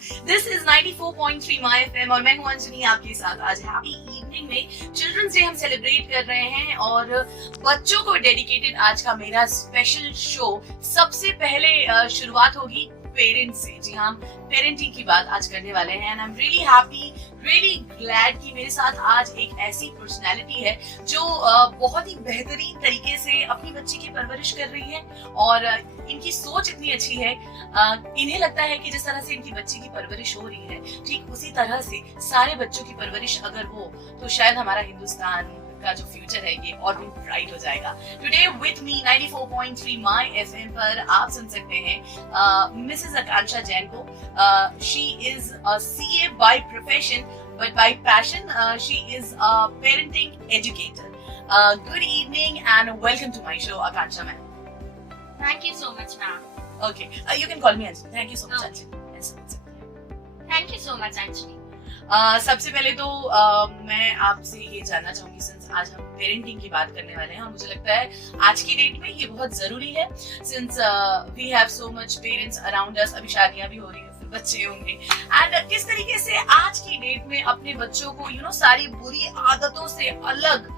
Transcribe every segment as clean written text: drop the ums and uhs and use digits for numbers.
This is 94.3 my FM और मैं हूं अंजनी आपके साथ। आज हैप्पी इवनिंग में चिल्ड्रंस डे हम सेलिब्रेट कर रहे हैं और बच्चों को डेडिकेटेड आज का मेरा स्पेशल शो। सबसे पहले शुरुआत होगी पेरेंट्स से। जी हाँ, पेरेंटिंग की बात आज करने वाले हैं and I am really happy, really glad कि मेरे साथ आज एक ऐसी पर्सनालिटी है जो बहुत ही बेहतरीन तरीके से अपनी बच्ची की परवरिश कर रही है और इनकी सोच इतनी अच्छी है। इन्हें लगता है कि जिस तरह से इनकी बच्ची की परवरिश हो रही है ठीक उसी तरह से सारे बच्चों की परवरिश अगर हो तो शायद हमारा हिंदुस्तान का जो फ्यूचर है ये और भी ब्राइट हो जाएगा। Today with me 94.3 my FM पर आप सुन सकते हैं मिसेस आकांक्षा जैन को। She is a CA by profession but by passion she is a parenting educator. Good evening and welcome to my show Akanksha ma'am. Thank you so much, ma'am. Okay, you can call me Anjali. Thank you so much, Okay. Anjali. Thank you so much, Anjali. सबसे पहले तो मैं आपसे ये जानना चाहूंगी, since आज हम पेरेंटिंग की बात करने वाले हैं और मुझे लगता है आज की डेट में ये बहुत जरूरी है since we have so much parents around us. अभी शादियां भी हो रही हैं, फिर बच्चे होंगे एंड किस तरीके से आज की डेट में अपने बच्चों को सारी बुरी आदतों से अलग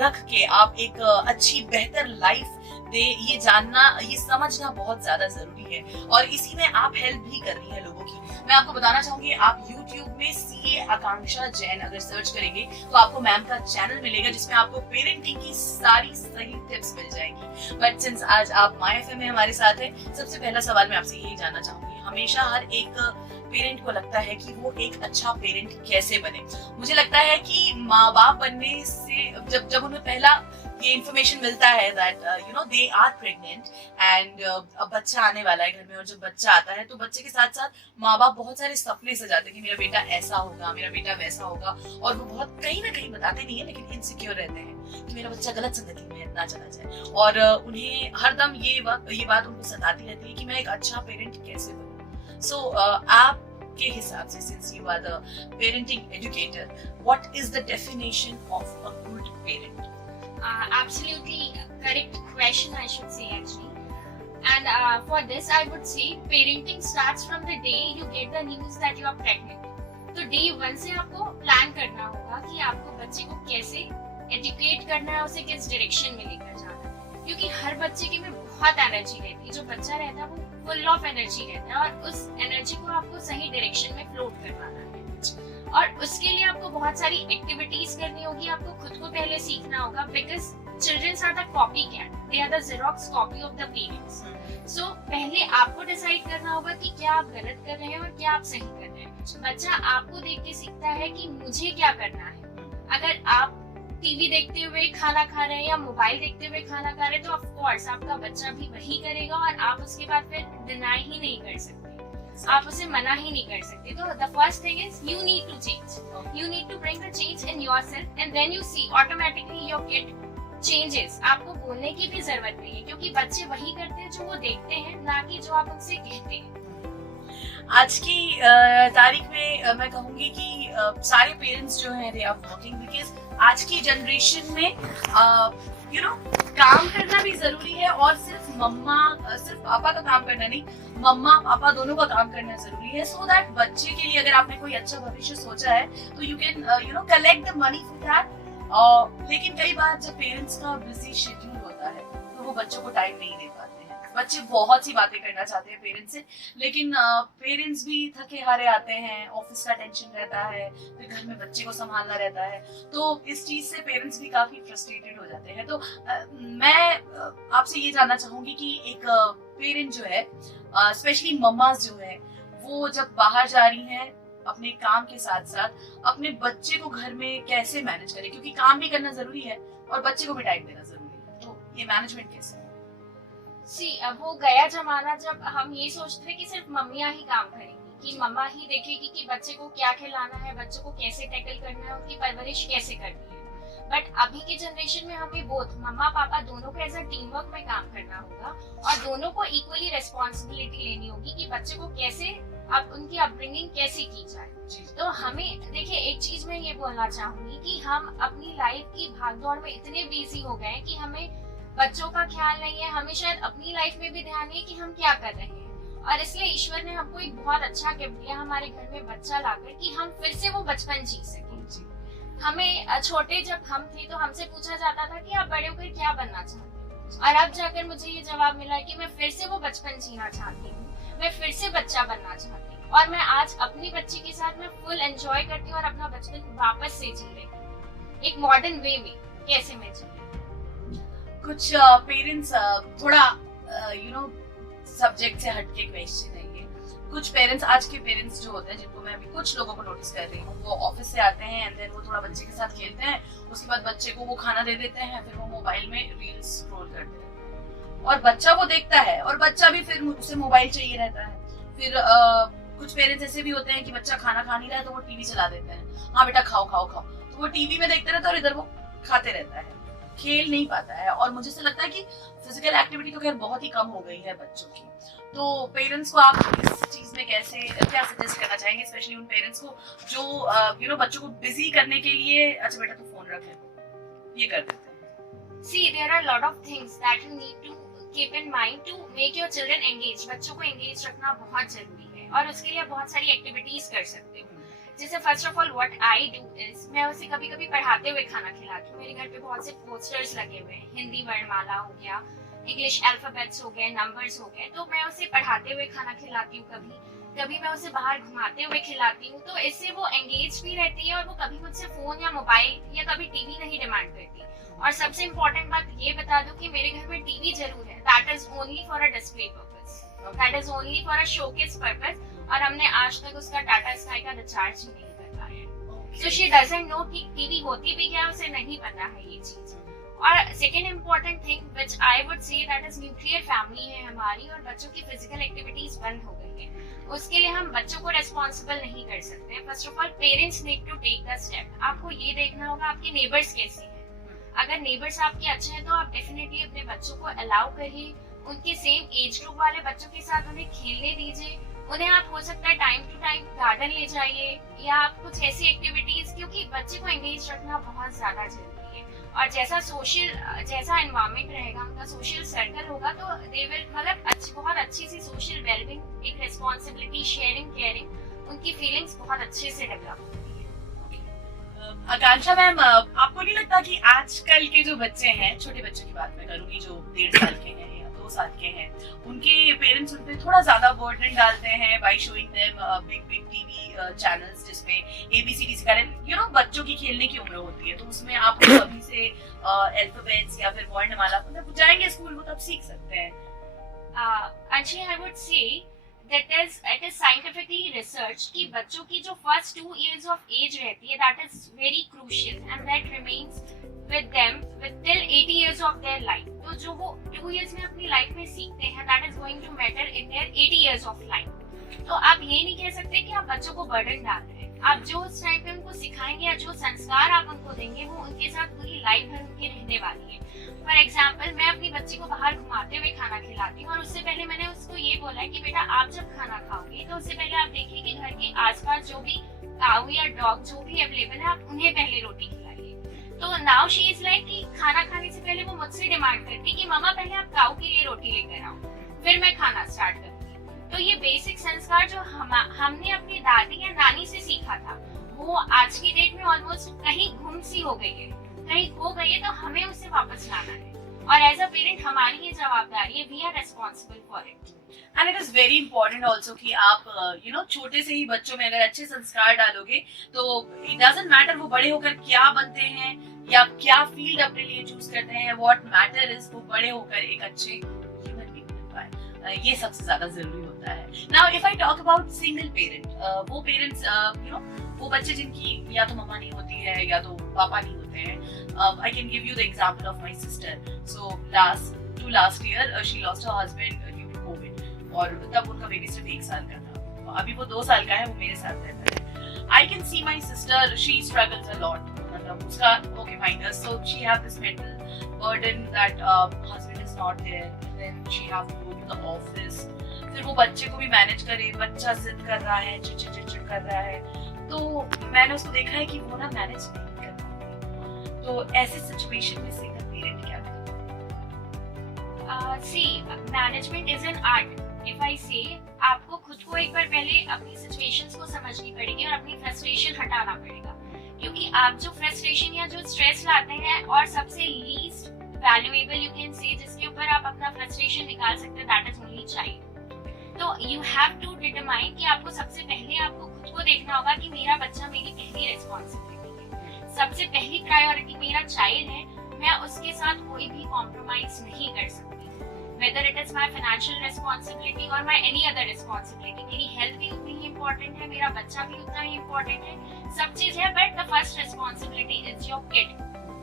रख के आप एक अच्छी बेहतर लाइफ दे, ये जानना, ये समझना बहुत ज्यादा जरूरी है और इसी में आप हेल्प भी कर रही है लोगों की। मैं आपको बताना चाहूंगी, आप YouTube में सीए आकांक्षा जैन अगर सर्च करेंगे तो आपको मैम का चैनल मिलेगा जिसमें आपको पेरेंटिंग की सारी सही टिप्स मिल जाएंगी। बट सिंस आज आप माय एफएम में हमारे साथ है, सबसे पहला सवाल मैं आपसे यही जानना चाहूंगी, हमेशा हर एक पेरेंट को लगता है कि वो एक अच्छा पेरेंट कैसे बने। मुझे लगता है कि माँ बाप बनने से जब उन्हें पहला ये इन्फॉर्मेशन मिलता है that they are pregnant and अब बच्चा आने वाला है घर में, और जब बच्चा आता है तो बच्चे के साथ साथ माँ बाप बहुत सारे सपने सजाते हैं कि मेरा बेटा ऐसा होगा, मेरा बेटा वैसा होगा, और वो बहुत कहीं ना कहीं बताते नहीं है लेकिन इनसिक्योर रहते हैं कि मेरा बच्चा गलत संगति में ना चला जाए और उन्हें हरदम ये बात उनको सताती रहती है कि मैं एक अच्छा पेरेंट कैसे बनूं। सो आपके हिसाब से, since you are the parenting educator, what is the definition of a good parent? Absolutely correct question, I should say, actually. And for this, I would say parenting starts from the day you get the news that you are pregnant. तो day 1 से आपको plan करना होगा कि आपको बच्चे को कैसे एजुकेट करना है, उसे किस डायरेक्शन में लेकर जाना है, क्योंकि हर बच्चे के में बहुत एनर्जी रहती है। जो बच्चा रहता है वो फुल ऑफ एनर्जी रहता है और उस एनर्जी को आपको सही डायरेक्शन में फ्लोट करवाना है और उसके लिए आपको बहुत सारी एक्टिविटीज करनी होगी। आपको खुद को पहले सीखना होगा, because childrens are the copy cat, they are the xerox copy of the parents. So पहले आपको डिसाइड करना होगा कि क्या आप गलत कर रहे हैं और क्या आप सही कर रहे हैं। बच्चा आपको देख के सीखता है कि मुझे क्या करना है। अगर आप टीवी देखते हुए खाना खा रहे हैं या मोबाइल देखते हुए खाना खा रहे हैं तो ऑफ कोर्स आपका बच्चा भी वही करेगा और आप उसके बाद फिर डिनाई ही नहीं कर सकते, आप उसे मना ही नहीं कर सकते। तो the first thing is you need to change, you need to bring the change in yourself and then you see automatically your kid changes. आपको बोलने की भी जरूरत नहीं है क्योंकि बच्चे वही करते हैं जो वो देखते हैं, ना कि जो आप उनसे कहते हैं। आज की तारीख में मैं कहूंगी कि सारे पेरेंट्स जो हैं दे आर वर्किंग, बिकॉज आज की जनरेशन में काम करना भी जरूरी है और सिर्फ पापा का काम करना नहीं, मम्मा पापा दोनों का काम करना जरूरी है, सो दैट बच्चे के लिए अगर आपने कोई अच्छा भविष्य सोचा है तो you can collect the money for that. लेकिन कई बार जब पेरेंट्स का बिजी शेड्यूल होता है तो वो बच्चों को टाइम नहीं दे पाते हैं। बच्चे बहुत सी बातें करना चाहते हैं पेरेंट्स से, लेकिन पेरेंट्स भी थके हारे आते हैं, ऑफिस का टेंशन रहता है, फिर घर में बच्चे को संभालना रहता है, तो इस चीज से पेरेंट्स भी काफी फ्रस्ट्रेटेड हो जाते हैं। तो मैं आपसे ये जानना चाहूंगी कि एक पेरेंट जो है, स्पेशली मम्माज जो है, वो जब बाहर जा रही हैं अपने काम के साथ साथ अपने बच्चे को घर में कैसे मैनेज करें, क्योंकि काम भी करना जरूरी है और बच्चे को भी टाइम देना जरूरी है, तो ये मैनेजमेंट कैसे है? अब वो गया जमाना जब हम ये सोचते थे कि सिर्फ मम्मियाँ ही काम करेंगी, कि मम्मा ही देखेगी कि बच्चे को क्या खिलाना है, बच्चे को कैसे टैकल करना है, उनकी परवरिश कैसे करनी है। बट अभी की जनरेशन में हमें बोथ मम्मा पापा दोनों को एज अ टीम वर्क में काम करना होगा और दोनों को इक्वली रिस्पॉन्सिबिलिटी लेनी होगी कि बच्चे को कैसे, अब उनकी अपब्रिंगिंग कैसे की जाए। तो हमें देखिए, एक चीज मैं ये बोलना चाहूंगी कि हम अपनी लाइफ की भागदौड़ में इतने बिजी हो गए कि हमें बच्चों का ख्याल नहीं है, हमें शायद अपनी लाइफ में भी ध्यान नहीं है कि हम क्या कर रहे हैं। और इसलिए ईश्वर ने हमको एक बहुत अच्छा गिफ्ट दिया हमारे घर में बच्चा लाकर कि हम फिर से वो बचपन जी सकें। हमें छोटे जब हम थे तो हमसे पूछा जाता था कि आप बड़े होकर क्या बनना चाहते हैं, और अब जाकर मुझे ये जवाब मिला कि मैं फिर से वो बचपन जीना चाहती हूँ, मैं फिर से बच्चा बनना चाहती हूँ, और मैं आज अपनी बच्ची के साथ मैं फुल एंजॉय करती हूँ और अपना बचपन वापस से जी रही हूँ एक मॉडर्न वे में। कैसे मैं जी रही हूँ। कुछ पेरेंट्स थोड़ा सब्जेक्ट से हटके क्वेश्चन है ये। कुछ पेरेंट्स, आज के पेरेंट्स जो होते हैं, जिनको मैं अभी कुछ लोगों को नोटिस कर रही हूँ, वो ऑफिस से आते हैं एंड देन वो थोड़ा बच्चे के साथ खेलते हैं, उसके बाद बच्चे को वो खाना दे देते हैं, फिर वो मोबाइल में रील्स स्क्रॉल करते हैं और बच्चा वो देखता है और बच्चा भी फिर उसे मोबाइल चाहिए रहता है। फिर कुछ पेरेंट्स ऐसे भी होते हैं कि बच्चा खाना खा नहीं रहा है तो वो टीवी चला देते हैं, हाँ बेटा खाओ खाओ खाओ, तो वो टीवी में देखते रहता है और इधर वो खाते रहता है, खेल नहीं पाता है। और मुझे से लगता है कि फिजिकल एक्टिविटी तो खैर बहुत ही कम हो गई है बच्चों की। तो पेरेंट्स को आप इस चीज में क्या सजेस्ट करना चाहेंगे, स्पेशली उन पेरेंट्स को जो बच्चों को बिजी करने के लिए, अच्छा बेटा तू फोन रख ले, ये कर देते हैं। See, there are a lot of things that you need to keep in mind to make your children engaged. बच्चों को engaged रखना बहुत जरूरी है और उसके लिए बहुत सारी एक्टिविटीज कर सकते हो। जैसे first of all what I do is, मैं उसे कभी कभी पढ़ाते हुए खाना खिलाती हूँ। मेरे घर पे बहुत से पोस्टर्स लगे हुए हैं, हिंदी वर्णमाला हो गया, इंग्लिश अल्फाबेट्स हो गए, नंबर्स हो गए, तो मैं उसे पढ़ाते हुए खाना खिलाती हूँ। कभी मैं उसे बाहर घुमाते हुए खिलाती हूँ, तो इससे वो एंगेज भी रहती है और वो कभी मुझसे फोन या मोबाइल या कभी टीवी नहीं डिमांड करती। और सबसे इम्पोर्टेंट बात ये बता दूं कि मेरे घर में टीवी जरूर है, that is only for a display purpose, that is only for a showcase purpose, और हमने आज तक उसका टाटा स्काई का रिचार्ज ही नहीं कर पाया। सो शी डजंट नो कि टीवी होती भी क्या, उसे नहीं पता है ये चीज। और second important thing which I would say that is nuclear family है हमारी, और बच्चों की फिजिकल एक्टिविटीज बंद हो गई है। उसके लिए हम बच्चों को रेस्पॉन्सिबल नहीं कर सकते। First of all parents need to take the step. आपको ये देखना होगा आपके नेबर्स कैसे हैं। अगर नेबर्स आपके अच्छे हैं तो आप डेफिनेटली अपने बच्चों को अलाउ करिए, उनके सेम एज ग्रुप वाले बच्चों के साथ उन्हें खेलने दीजिए। उन्हें आप हो सकता है टाइम टू टाइम गार्डन ले जाइए या आप कुछ ऐसी एक्टिविटीज, क्योंकि बच्चे को एंगेज रखना बहुत ज्यादा जरूरी है। और जैसा एनवायरमेंट रहेगा, उनका सोशल सर्कल होगा, तो दे विल बहुत अच्छी सी सोशल वेलबिंग, एक रिस्पॉन्सिबिलिटी, शेयरिंग, केयरिंग, उनकी फीलिंग्स बहुत अच्छे से डेवलप होती है। आकांक्षा मैम, आपको नहीं लगता कि आजकल के जो बच्चे हैं, छोटे बच्चों की बात मैं करूंगी जो 1.5 साल के हैं या 2 साल के हैं, उनके पेरेंट्स उन पे थोड़ा ज्यादा बर्डन डालते हैं by showing them big TV channels जिसमें ABCD सिखाने, बच्चों की खेलने की उम्र होती है, तो उसमें आप अभी से अल्फाबेट्स या फिर वर्णमाला मतलब जाएंगे स्कूल वो तब सीख सकते हैं। Actually, I would say that it is scientifically researched कि बच्चों की जो first 2 years of age रहती है, that is very crucial and that remains with them till 80 years of their life. तो जो वो 2 years में अपनी लाइफ में सीखते हैं, that is going to matter in their 80 years of life. तो आप ये नहीं कह सकते कि आप बच्चों को बर्डन डाल रहे हैं। आप जो उस टाइम पे उनको सिखाएंगे या जो संस्कार आप उनको देंगे वो उनके साथ पूरी लाइफ भर उनके रहने वाली है। फॉर एग्जाम्पल, मैं अपनी बच्ची को बाहर घुमाते हुए खाना खिलाती हूँ और उससे पहले मैंने उसको ये बोला है कि बेटा आप जब खाना खाओगे तो उससे पहले आप देखिए कि घर के आसपास जो भी काऊ या डॉग जो भी अवेलेबल है, आप उन्हें पहले रोटी खिलाइए। तो नाउ शी इज लाइक कि खाना खाने से पहले वो मुझसे डिमांड करती कि मामा पहले आप काऊ के लिए रोटी लेकर आओ, फिर मैं खाना स्टार्ट करूंगी। तो ये बेसिक संस्कार जो हमने अपनी दादी या नानी से सीखा था, वो आज की डेट में ऑलमोस्ट कहीं गुम सी हो गई है, कहीं खो गई है, तो हमें उसे वापस लाना है। और एज अ पेरेंट हमारी ये जवाबदारी है, we are responsible for it. And it is very important also कि आप छोटे से ही बच्चों में अगर अच्छे संस्कार डालोगे तो इट डजंट मैटर वो बड़े होकर क्या बनते हैं या क्या फील्ड अपने लिए चूज करते हैं, व्हाट मैटर इज वो बड़े होकर एक अच्छे ह्यूमन बीइंग बन पाए। ये सबसे ज्यादा जरूरी होता है। Now if I talk about single parent, वो पेरेंट्स वो बच्चे जिनकी या तो मम्मा नहीं होती है या तो पापा नहीं होते हैं। I can give you the example of my sister. So last year she lost her husband due to Covid, और तब उनका बेबी सिर्फ 1 साल का था। अभी वो 2 साल का है, वो मेरे साथ रहता है। I can see my sister, she struggles a lot, मतलब उसका okay fine, so she have this mental burden that husband is not there, then she have to go to the office, फिर वो बच्चे को भी मैनेज करे, बच्चा जिद कर रहा है, चिड़चिड़ कर रहा है, तो मैंने उसको देखा है कि वो ना मैनेज नहीं कर पाती। तो ऐसे सिचुएशन में सिंगल पेरेंट क्या करे? See, management is an art. If I से आपको खुद को एक बार पहले अपनी सिचुएशंस को समझनी पड़ेगी और अपनी फ्रस्ट्रेशन हटाना पड़ेगा, क्योंकि आप जो फ्रस्ट्रेशन या जो स्ट्रेस लाते हैं और सबसे least valuable you can say जिसके ऊपर आप अपना फ्रस्ट्रेशन निकाल सकते हैं, दैट इज ओनली चाइल्ड। तो यू हैव टू डिटरमाइन कि आपको सबसे पहले आपको खुद को देखना होगा कि मेरा बच्चा मेरी पहली रिस्पॉन्सिबिलिटी है, सबसे पहली प्रायोरिटी मेरा चाइल्ड है, मैं उसके साथ कोई भी कॉम्प्रोमाइज नहीं कर सकती, whether it is my financial responsibility or my any other responsibility। मेरी हेल्थ भी उतनी ही इम्पोर्टेंट है, मेरा बच्चा भी उतना ही इम्पोर्टेंट है, सब चीज है, but the first responsibility is your kid.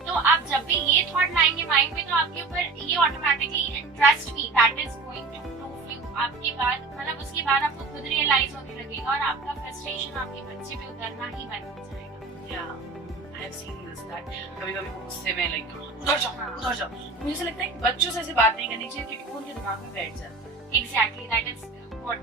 तो आप जब भी ये थॉट लाएंगे माइंड में, तो आपके ऊपर ये automatically, trust me, that is going to prove you, आपके बाद मतलब उसके बाद आपको खुद रियलाइज होने लगेगा और आपका फ्रस्ट्रेशन आपके बच्चे पे उतरना ही बंद हो जाएगा। I have seen this that कभी-कभी वो गुस्से में लाइक उधर जाओ, मुझे ऐसा लगता है कि बच्चों से ऐसे बात नहीं करनी चाहिए क्योंकि वो उनके दिमाग में बैठ जाता है। Exactly, that is what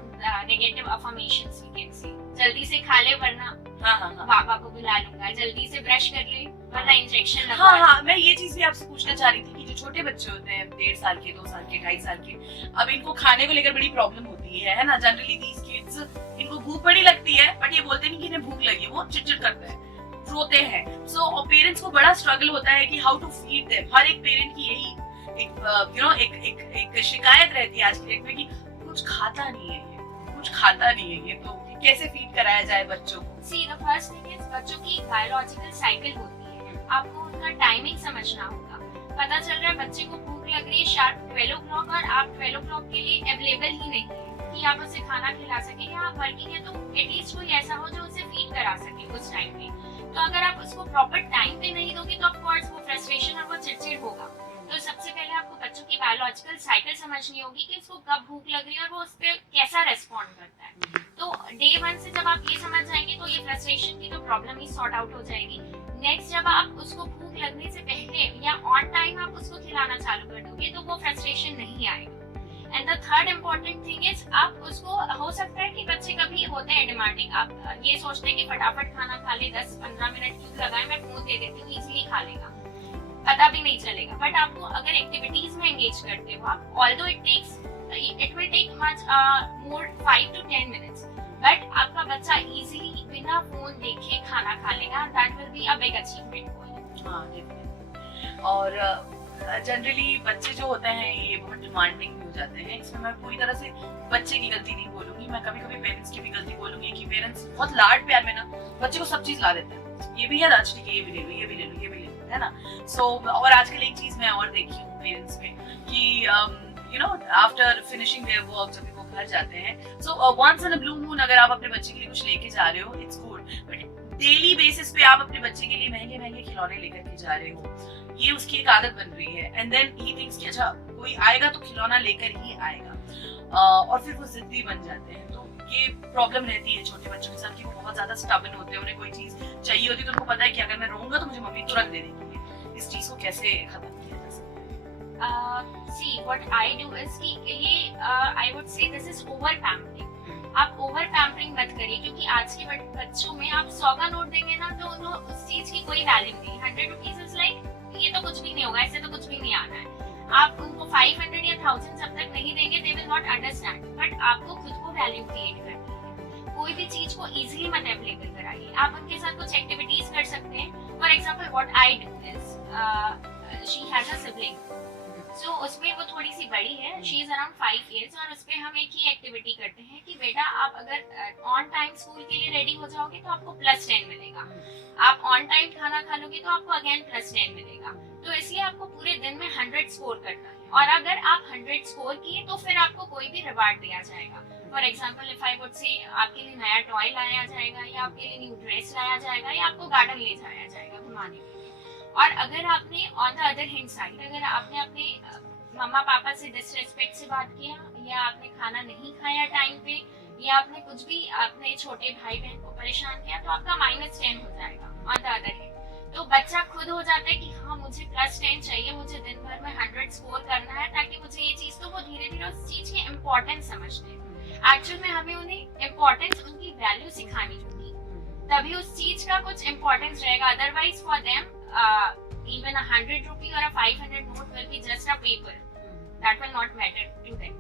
negative affirmations we can say। जल्दी से खा ले वरना हाँ। पापा को बुला लूंगा, जल्दी से ब्रश कर ले वरना इंजेक्शन लगवा। हाँ, मैं ये चीज भी आपसे पूछना चाह रही थी कि जो छोटे बच्चे होते हैं 1.5 साल के, 2 साल के, 2.5 साल के, अब इनको खाने को लेकर बड़ी प्रॉब्लम होती है ना। जनरली दीस किड्स, इनको भूख बड़ी लगती है बट ये बोलते नहीं कि इन्हें भूख लगी, वो चिड़चिड़ करते हैं, रोते हैं। सो पेरेंट्स को बड़ा स्ट्रगल होता है कि हाउ टू फीड देम। हर एक पेरेंट की यही एक शिकायत रहती है आज की डेट में कि कुछ खाता नहीं है ये, तो कैसे फीड कराया जाए बच्चों को। See, the first thing is बच्चों की बायोलॉजिकल साइकिल होती है, आपको उनका टाइमिंग समझना होगा। पता चल रहा है बच्चे को भूख लग रही है शार्प 12 o'clock और आप 12 o'clock के लिए अवेलेबल ही नहीं है कि आप उसे खाना खिला सके, या आप वर्किंग है तो एटलीस्ट कोई ऐसा हो जो उसे फीड करा सके उस टाइम पे। तो अगर आप उसको प्रॉपर टाइम पे नहीं दोगे तो ऑफ कोर्स वो फ्रस्ट्रेशन और वो चिड़चिड़ होगा। तो सबसे पहले आपको बच्चों की बायोलॉजिकल साइकिल समझनी होगी कि उसको कब भूख लग रही है और वो उस पर कैसा रेस्पॉन्ड करता है। तो डे 1 से जब आप ये समझ जाएंगे तो ये फ्रस्ट्रेशन की तो प्रॉब्लम ही सॉर्ट आउट हो जाएगी। नेक्स्ट, जब आप उसको भूख लगने से पहले या ऑन टाइम आप उसको खिलाना चालू कर दोगे तो वो फ्रस्ट्रेशन नहीं आएगा। And the third important thing is, आप उसको, हो सकता है कि बच्चे कभी होते हैं डिमांडिंग, आप ये सोचते हैं कि फटाफट खाना खा ले, 10-15 मिनट क्यों लगाए, मैं फोन दे देती हूँ, इजीली खा लेगा, पता भी नहीं चलेगा। बट आपको अगर एक्टिविटीज में एंगेज करते हो आप, although it will take much more 5 to 10 minutes, but आपका बच्चा इजीली बिना फोन देखे खाना खा लेगा, that will be a big achievement for you. हाँ, डेफिनेटली। और जनरली बच्चे जो होते हैं ये बहुत डिमांडिंग भी हो जाते हैं। इसमें मैं पूरी तरह से बच्चे की गलती नहीं बोलूंगी, मैं कभी-कभी पेरेंट्स की भी गलती बोलूंगी कि पेरेंट्स बहुत लाड प्यार में ना बच्चे को सब चीज ला देते हैं। ये भी है आज, ठीक है, ये भी ले लो, ये भी ले लो, ये भी ले लो, है ना। सो और आजकल एक चीज मैं और देखी हूँ पेरेंट्स में कि आफ्टर फिनिशिंग देयर वर्क, जब वो घर जाते हैं, so once in a blue moon अगर आप अपने बच्चे के लिए कुछ लेके जा रहे हो, it's good, but daily basis पे आप अपने बच्चे के लिए महंगे खिलौने लेकर के जा रहे हो, ये उसकी एक आदत बन रही है। एंड देन ही थिंक्स कि अच्छा कोई आएगा तो खिलौना लेकर ही आएगा, और फिर वो जिद्दी बन जाते हैं। तो ये प्रॉब्लम रहती है छोटे बच्चों के साथ कि वो बहुत ज्यादा स्टबन होते हैं, उन्हें कोई चीज चाहिए होती है तो उनको पता है कि अगर मैं रोऊंगा तो मुझे मम्मी तुरंत दे देगी। इस चीज को कैसे खत्म किया जा सकता है? See, what I do is कि ये I would say this is over pampering। आप ओवर पैम्परिंग मत करिए, क्योंकि आज के बच्चों में आप 100 का नोट देंगे ना तो उनको उस चीज की कोई वैल्यू नहीं। 100 रुपीज इज लाइक ये तो कुछ भी नहीं होगा, इससे तो कुछ भी नहीं आना है। आप उनको 500 या 1000 जब तक नहीं देंगे they will not understand. But आपको खुद को वैल्यू क्रिएट करनी है, कोई भी चीज को इजीली मत अवेलेबल कराइए। आप उनके साथ कुछ एक्टिविटीज कर सकते हैं। For example what I do is, she has a sibling, so उसमें वो थोड़ी सी बड़ी है, शी इज अराउंड 5 years, और उसपे हम एक ही एक्टिविटी करते हैं कि बेटा आप अगर ऑन टाइम स्कूल के लिए रेडी हो जाओगे तो आपको +10 मिलेगा, आप ऑन टाइम खाना खा लोगे तो आपको अगेन +10 मिलेगा। तो इसलिए आपको पूरे दिन में 100 स्कोर करना है, और अगर आप 100 स्कोर किए तो फिर आपको कोई भी रिवार्ड दिया जाएगा। For example if I would say आपके लिए नया टॉय लाया जाएगा, या आपके लिए न्यू ड्रेस लाया जाएगा, या आपको गार्डन ले जाया जाएगा घुमाने के लिए। और अगर आपने on the other hand side, अगर आपने अपने मम्मा पापा से डिसरेस्पेक्ट से बात किया, या आपने खाना नहीं खाया टाइम पे, या आपने कुछ भी अपने छोटे भाई बहन को परेशान किया, तो आपका -10 हो जाएगा ऑन द अदर हैंड। तो बच्चा खुद हो जाता है कि हाँ मुझे +10 चाहिए, मुझे दिन भर में 100 स्कोर करना है ताकि मुझे ये चीज, तो वो धीरे धीरे उस चीज की इम्पोर्टेंस समझते हैं। एक्चुअल में हमें उन्हें इम्पोर्टेंस, उनकी वैल्यू सिखानी होगी, तभी उस चीज का कुछ इम्पोर्टेंस रहेगा। Otherwise for them even a 100 rupee or a 500 note will be just a paper that will not matter to them।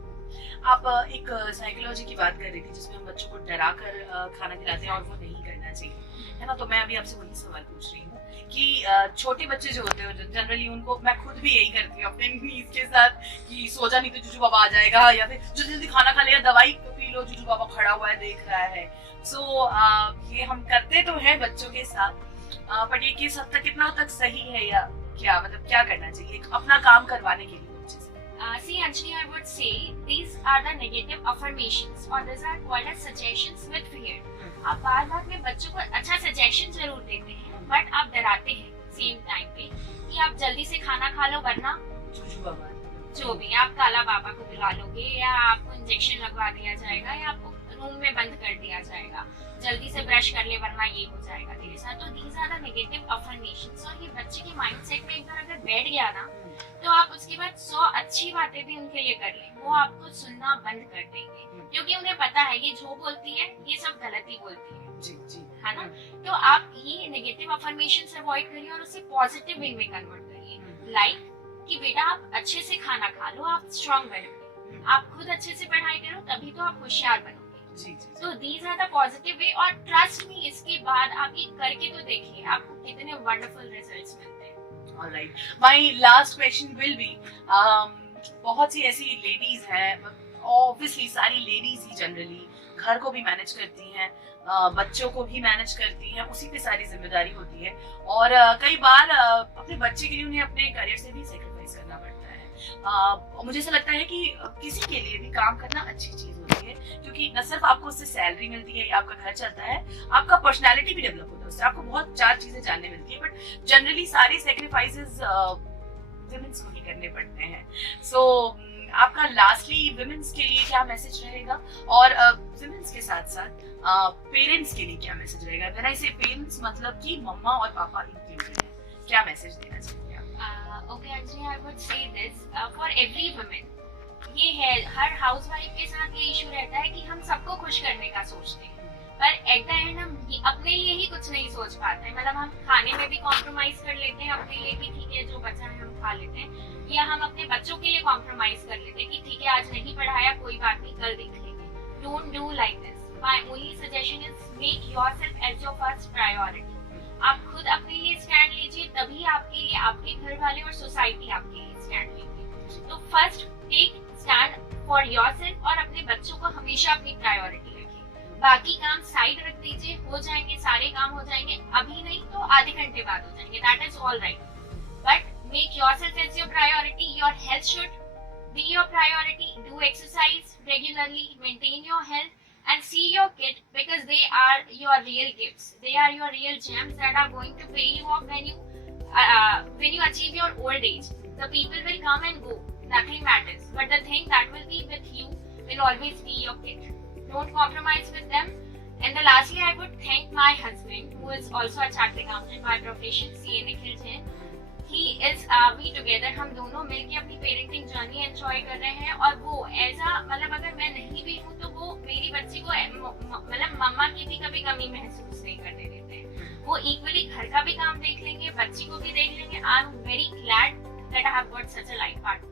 आप एक साइकोलॉजी की बात कर रही थी जिसमें हम बच्चों को डरा कर खाना खिलाते हैं और वो नहीं करना चाहिए, है ना। तो मैं अभी आपसे वही सवाल पूछ रही हूँ कि छोटे बच्चे जो होते हैं जनरली उनको, मैं खुद भी यही करती हूँ अपने नीज के साथ कि सो जा नहीं तो जुजू बाबा आ जाएगा, या फिर जल्दी जल्दी खाना खा लिया, दवाई तो पी लो, जुजू बाबा खड़ा हुआ है देख रहा है। सो ये हम करते तो हैं बच्चों के साथ, बट ये किस हद तक, कितना हद तक सही है, या क्या मतलब क्या करना चाहिए अपना काम करवाने के लिए बच्चे से? See, Anjali, I would say these are the negative affirmations or these are called as suggestions with fear. आप बार बार में बच्चों को अच्छा सजेशन जरूर देते हैं, बट आप डराते हैं सेम टाइम पे कि आप जल्दी से खाना खा लो वरना जुजू बाबा जो भी, आप काला बाबा को बुला लोगे, या आपको इंजेक्शन लगवा दिया जाएगा, या आपको रूम में बंद कर दिया जाएगा, जल्दी से ब्रश कर ले वरना ये हो जाएगा तेरे साथ। तो these are the negative affirmations, और ये बच्चे के माइंडसेट में एक बार अगर बैठ गया ना, तो आप उसके बाद 100 अच्छी बातें भी उनके लिए कर लें, वो आपको सुनना बंद कर देंगे, क्योंकि उन्हें पता है ये जो बोलती है ये सब गलत ही बोलती है। जी जी, है ना। तो आप ये नेगेटिव अफर्मेशंस अवॉइड करिए और उसे पॉजिटिव वे में कन्वर्ट करिए, लाइक कि बेटा आप अच्छे से खाना खा लो, आप स्ट्रांग बनोगे, आप खुद अच्छे से पढ़ाई करो तभी तो आप होशियार बनोगे। तो these are the positive way, और ट्रस्ट मी इसके बाद आप ये करके तो देखिए आपको कितने वंडरफुल रिजल्ट्स मिलते हैं। Alright, my last question will be, बहुत सी ऐसी लेडीज हैं, ऑब्वियसली सारी लेडीज ही जनरली घर को भी मैनेज करती हैं, बच्चों को भी मैनेज करती हैं, उसी पे सारी जिम्मेदारी होती है, और कई बार अपने बच्चे के लिए उन्हें अपने करियर से भी सेक्रीफाइस करना पड़ता है। मुझे ऐसा लगता है कि किसी के लिए भी काम करना अच्छी चीज होती है, क्योंकि न सिर्फ आपको उससे सैलरी मिलती है या आपका घर चलता है, आपका पर्सनैलिटी भी डेवलप होता है उससे, आपको बहुत 4 चीजें जानने मिलती है, बट जनरली सारे सेक्रीफाइसेस विमेंस को ही करने पड़ते हैं। सो आपका लास्टली विमेंस के लिए क्या मैसेज रहेगा, और विमेंस के साथ साथ पेरेंट्स के लिए क्या मैसेज रहेगा? व्हेन आई से पेरेंट्स, मतलब कि मम्मा और पापा इंक्लूडेड है, क्या मैसेज देना चाहिए आप? Okay Anjali, I would say this for every woman, ये है हर हाउसवाइफ के साथ ये इशू रहता है कि हम सबको खुश करने का सोचते हैं, पर एट द एंड हम अपने लिए ही कुछ नहीं सोच पाते हैं। मतलब हम खाने में भी कॉम्प्रोमाइज कर लेते हैं अपने लिए कि ठीक है जो बचा है हम खा लेते हैं, या हम अपने बच्चों के लिए कॉम्प्रोमाइज कर लेते हैं कि ठीक है आज नहीं पढ़ाया कोई बात नहीं कल देख लेंगे। Don't do like this. My only suggestion is make yourself as your first priority. आप खुद अपने लिए स्टैंड लीजिए, तभी आपके लिए आपके घर वाले और सोसाइटी आपके लिए स्टैंड लेंगे। तो first take stand for yourself, और अपने बच्चों को हमेशा अपनी प्रायोरिटी रखिए। बाकी काम साइड रख दीजिए, हो जाएंगे, सारे काम हो जाएंगे, अभी नहीं तो आधे घंटे बाद हो जाएंगे, that is all right, but make yourself as your priority. Your health should be your priority. Do exercise regularly, maintain your health, and see your kid, because they are your real gifts, they are your real gems that are going to pay you off when you achieve your old age. The people will come and go, nothing matters, but the thing that will be with you will always be your kid. Don't compromise with them. And the lastly, I would thank my husband, who is also a chartered accountant by profession, CA Nikhil Jain. He is we together, हम दोनों मिलके अपनी parenting journey enjoy कर रहे हैं, और वो ऐसा, मतलब अगर मैं नहीं भी हूँ तो वो मेरी बच्ची को मतलब मम्मा की भी कभी कमी महसूस नहीं करने देते हैं। वो इक्वली घर का भी काम देख लेंगे, बच्ची को भी देख लेंगे। I am very glad that I have got such a life partner.